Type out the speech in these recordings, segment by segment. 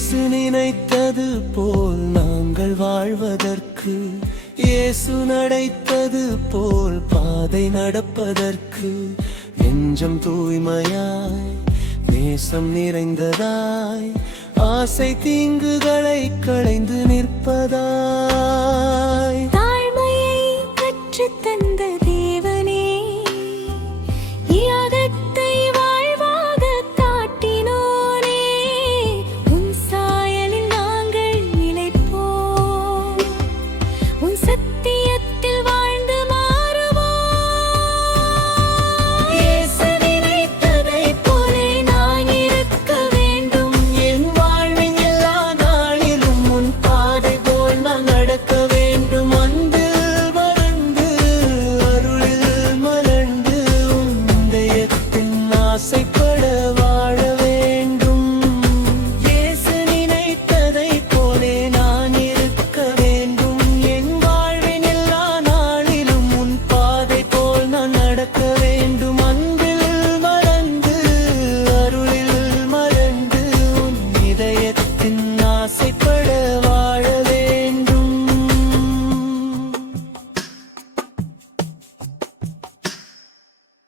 இயேசு நினைத்தது போல் நாங்கள் வாழ்வதற்கு, இயேசு நடைத்தது போல் பாதை நடப்பதற்கு, நெஞ்சம் தூய்மையாய் நேசம் நிறைந்ததாய், ஆசை தீங்குகளை களைந்து நிற்பதாய். தாழ்மையை கற்றுத் தந்த தேவனே, யாகத்தை வாழ்வாக காட்டினோனே, உன் சாயலில் நாங்கள் நிலைப்போம், உன் சத்தியத்தில் வாழ்ந்து மாறுவோம். இயேசு நினைத்ததைப் போலே நான் இருக்க வேண்டும், என் வாழ்வின் எல்லா நாளிலும் உன் பாதை போல் நான் நடக்க வேண்டும். அன்பில் மறந்து அருளில் மலர்ந்து உன் இதயத்தின் ஆசைப்பட வாழ வேண்டும். இயேசு நினைத்ததைப் போலே நான் இருக்க வேண்டும், என் வாழ்வின் எல்லா நாளிலும் உன் பாதை போல் நான் நடக்க வேண்டும். அன்பில் மறந்து அருளில் மலர்ந்து உன் இதயத்தின் ஆசைப்பட வாழ வேண்டும்.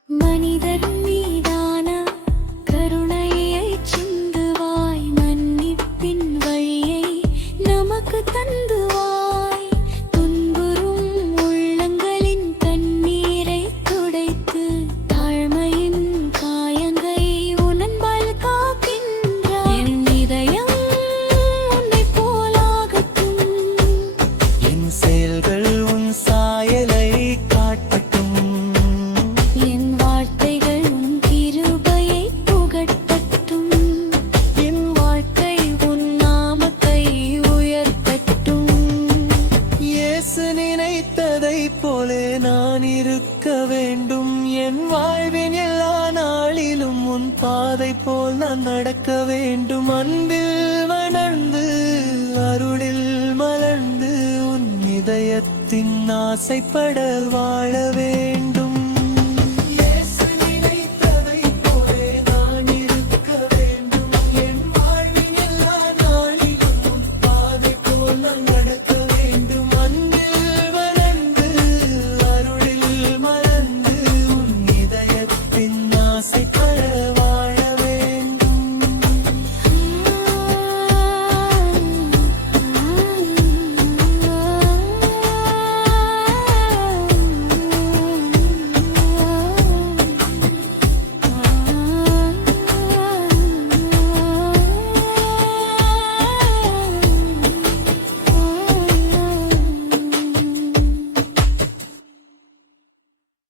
மனிதர் மீதான கருணையைச் சிந்துவாய், மன்னிப்பின் வழியை நமக்கு தந்துவாய், துன்புறும் உள்ளங்களின் கண்ணீரைத் துடைத்து, தாழ்மையின் காயங்களை உன் அன்பால் காக்கின்றாய். என் இதயம் உன்னைப் போலாகட்டும், என் செயல்கள் உன் சாயலை காட்டட்டும், என் வார்த்தைகள் உன் கிருபையை புகட்டட்டும், என் வாழ்க்கை உன் நாமத்தை உயர்த்தட்டும். இயேசு நினைத்ததைப் போலே நான் இருக்க வேண்டும், என் வாழ்வின் எல்லா நாளிலும் உன் பாதை போல் நான் நடக்க வேண்டும். அன்பில் மலர்ந்து அருளில் மலர்ந்து உன் இதயத்தின் ஆசைப்பட வாழ வேண்டும்.